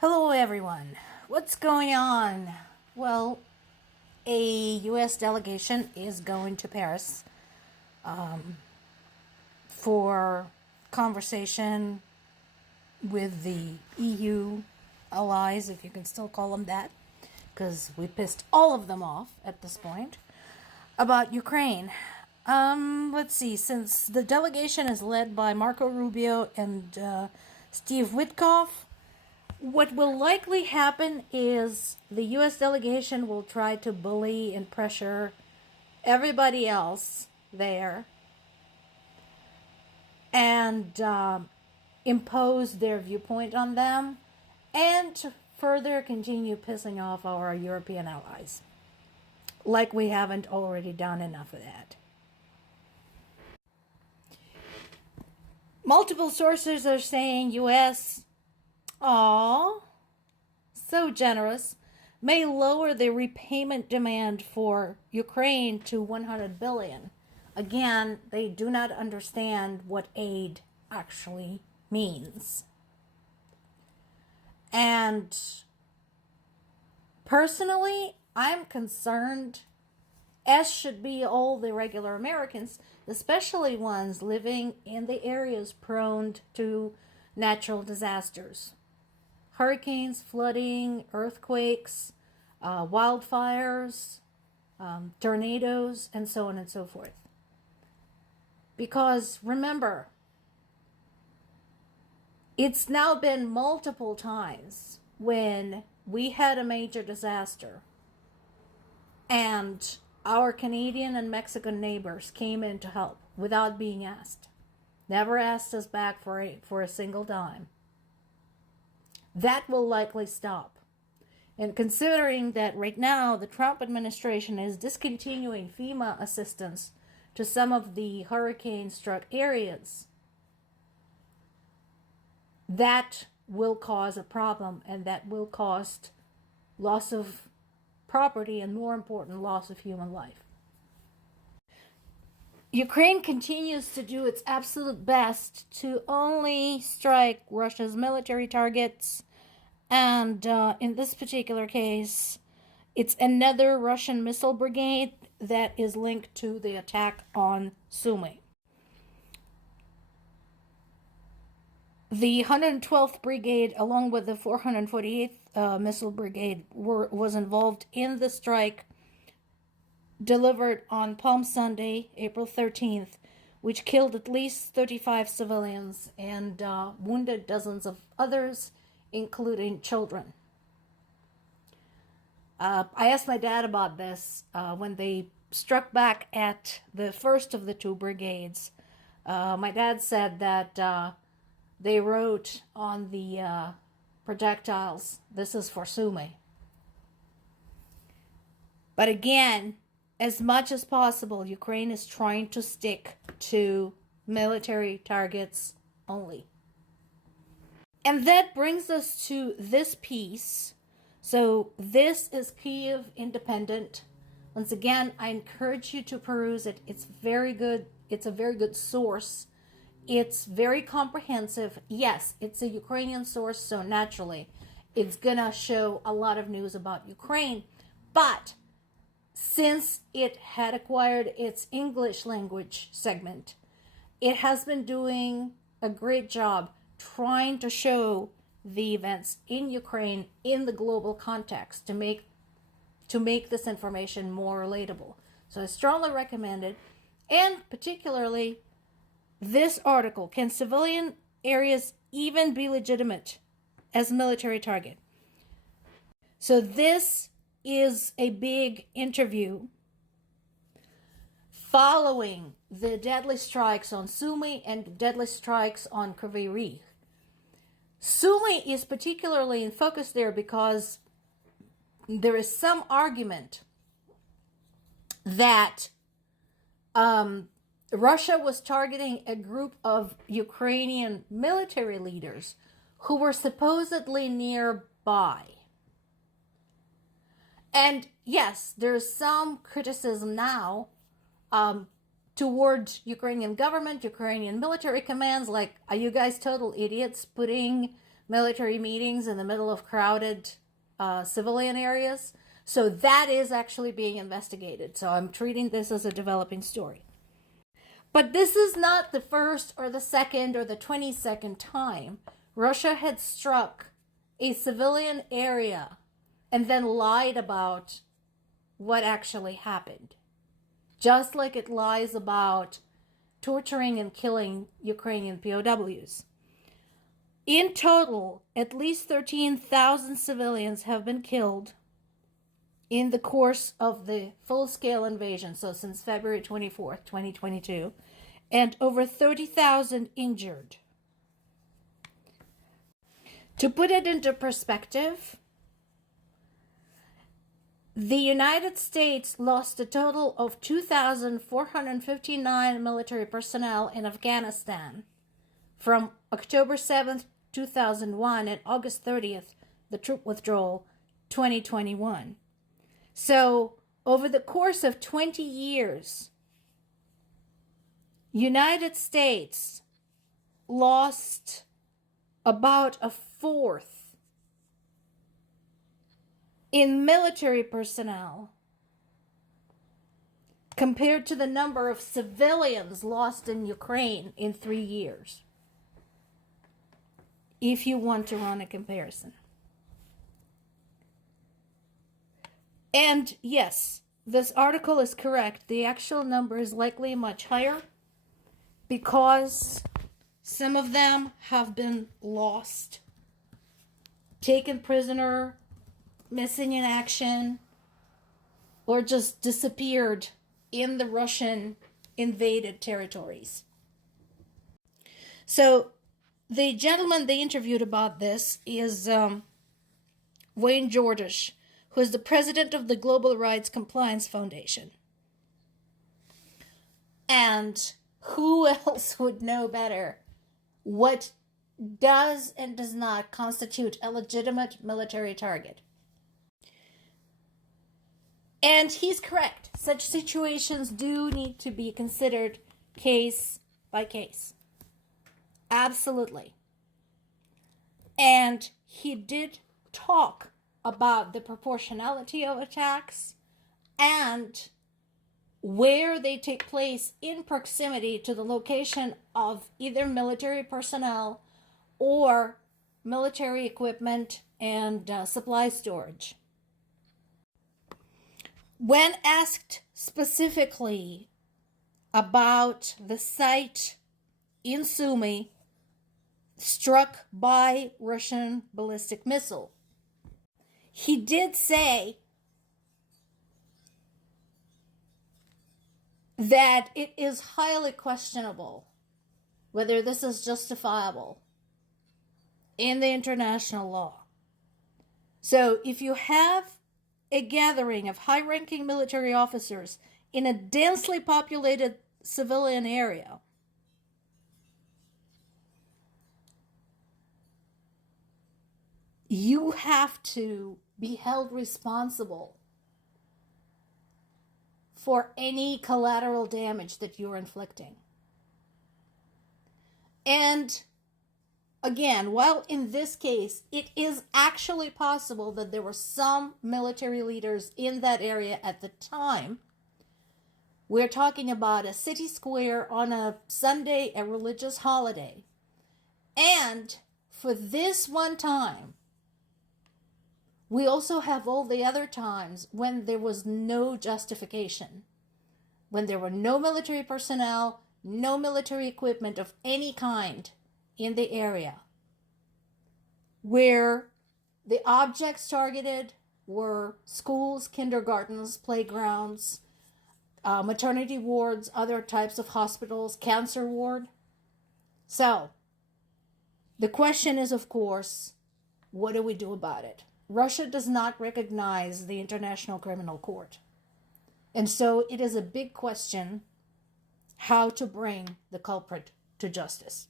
Hello, everyone. What's going on? Well, a U.S. delegation is going to Paris for conversation with the EU allies, if you can still call them that, because we pissed all of them off at this point, about Ukraine. Let's see, since the delegation is led by Marco Rubio and Steve Witkoff, what will likely happen is the U.S. delegation will try to bully and pressure everybody else there and impose their viewpoint on them and to further continue pissing off our European allies, like we haven't already done enough of that. Multiple sources are saying U.S. Aw, so generous, may lower the repayment demand for Ukraine to 100 billion. Again, they do not understand what aid actually means. And personally, I'm concerned, as should be all the regular Americans, especially ones living in the areas prone to natural disasters. Hurricanes, flooding, earthquakes, wildfires, tornadoes, and so on and so forth. Because remember, it's now been multiple times when we had a major disaster and our Canadian and Mexican neighbors came in to help without being asked. Never asked us back for a single dime. That will likely stop. And considering that right now the Trump administration is discontinuing FEMA assistance to some of the hurricane-struck areas, that will cause a problem, and that will cost loss of property and, more important, loss of human life. Ukraine continues to do its absolute best to only strike Russia's military targets, and in this particular case, it's another Russian missile brigade that is linked to the attack on Sumy. The 112th Brigade, along with the 448th Missile Brigade, was involved in the strike delivered on Palm Sunday, April 13th, which killed at least 35 civilians and wounded dozens of others, including children. I asked my dad about this when they struck back at the first of the two brigades. My dad said that they wrote on the projectiles, "This is for Sumy." But again, as much as possible, Ukraine is trying to stick to military targets only. And that brings us to this piece. So this is Kyiv Independent. Once again, I encourage you to peruse it. It's very good. It's a very good source. It's very comprehensive. Yes, it's a Ukrainian source, so naturally it's gonna show a lot of news about Ukraine. But since it had acquired its English language segment, it has been doing a great job trying to show the events in Ukraine in the global context to make this information more relatable. So I strongly recommend it. And particularly this article, "Can civilian areas even be legitimate as a military target?" So this is a big interview following the deadly strikes on Sumy and deadly strikes on Kryvyi Rih. Sumy is particularly in focus there because there is some argument that Russia was targeting a group of Ukrainian military leaders who were supposedly nearby. And yes, there's some criticism now towards Ukrainian government, Ukrainian military commands, like, are you guys total idiots putting military meetings in the middle of crowded civilian areas. So that is actually being investigated. So I'm treating this as a developing story. But this is not the first or the second or the 22nd time Russia had struck a civilian area and then lied about what actually happened. Just like it lies about torturing and killing Ukrainian POWs. In total, at least 13,000 civilians have been killed in the course of the full-scale invasion, so since February 24th, 2022, and over 30,000 injured. To put it into perspective, the United States lost a total of 2,459 military personnel in Afghanistan from October 7th, 2001 and August 30th, the troop withdrawal, 2021. So, over the course of 20 years, United States lost about a fourth in military personnel compared to the number of civilians lost in Ukraine in 3 years, if you want to run a comparison. And yes, this article is correct. The actual number is likely much higher because some of them have been lost, taken prisoner, missing in action, or just disappeared in the Russian invaded territories. So the gentleman they interviewed about this is Wayne Jordish, who is the president of the Global Rights Compliance Foundation. And who else would know better what does and does not constitute a legitimate military target? And he's correct. Such situations do need to be considered case by case. Absolutely. And he did talk about the proportionality of attacks and where they take place in proximity to the location of either military personnel or military equipment and supply storage. When asked specifically about the site in Sumy struck by Russian ballistic missile, he did say that it is highly questionable whether this is justifiable in the international law. So if you have a gathering of high-ranking military officers in a densely populated civilian area, you have to be held responsible for any collateral damage that you're inflicting. And again, while in this case, it is actually possible that there were some military leaders in that area at the time, we're talking about a city square on a Sunday, a religious holiday. And for this one time, we also have all the other times when there was no justification, when there were no military personnel, no military equipment of any kind in the area, where the objects targeted were schools, kindergartens, playgrounds, maternity wards, other types of hospitals, cancer ward. So, the question is, of course, what do we do about it? Russia does not recognize the International Criminal Court. And so it is a big question how to bring the culprit to justice.